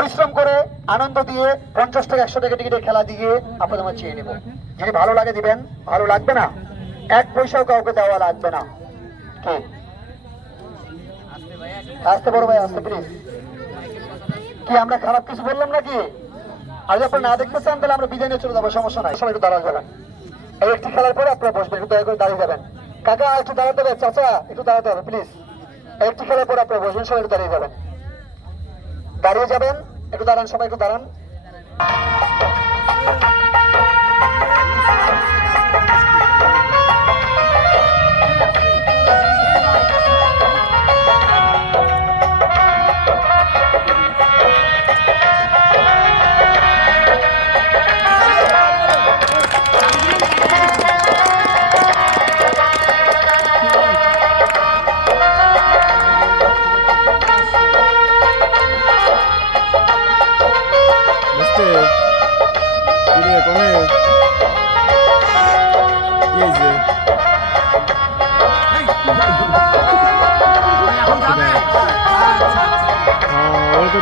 পরিশ্রম করে আনন্দ দিয়ে 50 টাকা 100 টাকা টিকিটের খেলা দিয়ে আপনাদের মাঝে চেয়ে নেব। যদি ভালো লাগে দিবেন, ভালো লাগবে না 1 পয়সাও কাউকে দেওয়া লাগবে না। কে আসতে বড় ভাই, আসতে প্লিজ। কি আমরা খারাপ কিছু বললাম নাকি? আর যদি আপনারা না দেখতে চান তাহলে আমরা বিদায় নিয়ে চলে যাবো, সমস্যা নাই। সবাই একটু দাঁড়া যাবেন, এই একটি খেলার পরে আপনারা বসবেন, একটু দয়া করে দাঁড়িয়ে যাবেন। কাকা একটু দাঁড়াতে হবে, চাচা একটু দাঁড়াতে হবে প্লিজ। একটি খেলার পরে আপনারা বসবেন, সবাই একটু দাঁড়িয়ে যাবেন, দাঁড়িয়ে যাবেন, একটু দাঁড়ান, সবাই একটু দাঁড়ান।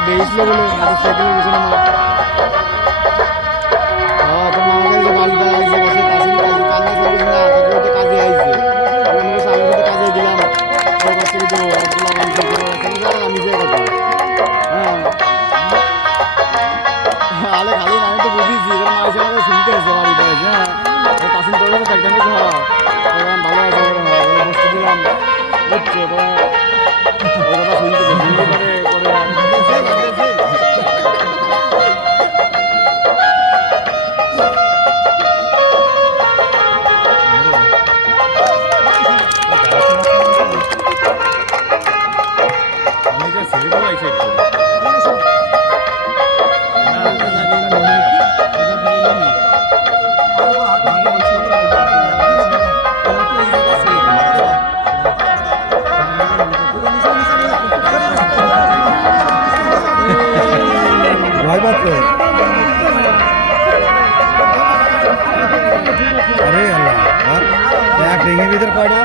বেইছিল বলে মোটরসাইকেলের পিছনে তোর মামা কাছে বাড়ি বেড়া আইছে বসে কাছে কাজে কান্না সার্ভিস না তারপরে কাজে আইছে আমরা সামনে সাথে কাজে গেলাম ওই কাছে দিব আমি যে কথা আলে খালি আমি তো বুঝিছি তোর মায়ের সাথে শুনতে আছে বাড়ি বেড়াইছে হ্যাঁ কাসিম তোর কাছে থাকতে আমি ভালো আছে বসতে দিলাম বুঝছো ওই কথা শুনতে अरे अल्लाह ट्रेन इधर पड़ा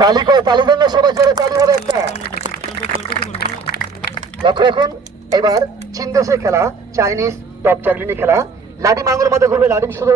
তালি করে তালি দেন না সবাই, জোরে তালি হবে একটা। লক্ষ্য রাখুন, এবার চীন দেশের খেলা, চাইনিজ টপ জাগলিনি খেলা। লাডি মাঙ্গুর মধ্যে ঘুরবে, লাডি শুধু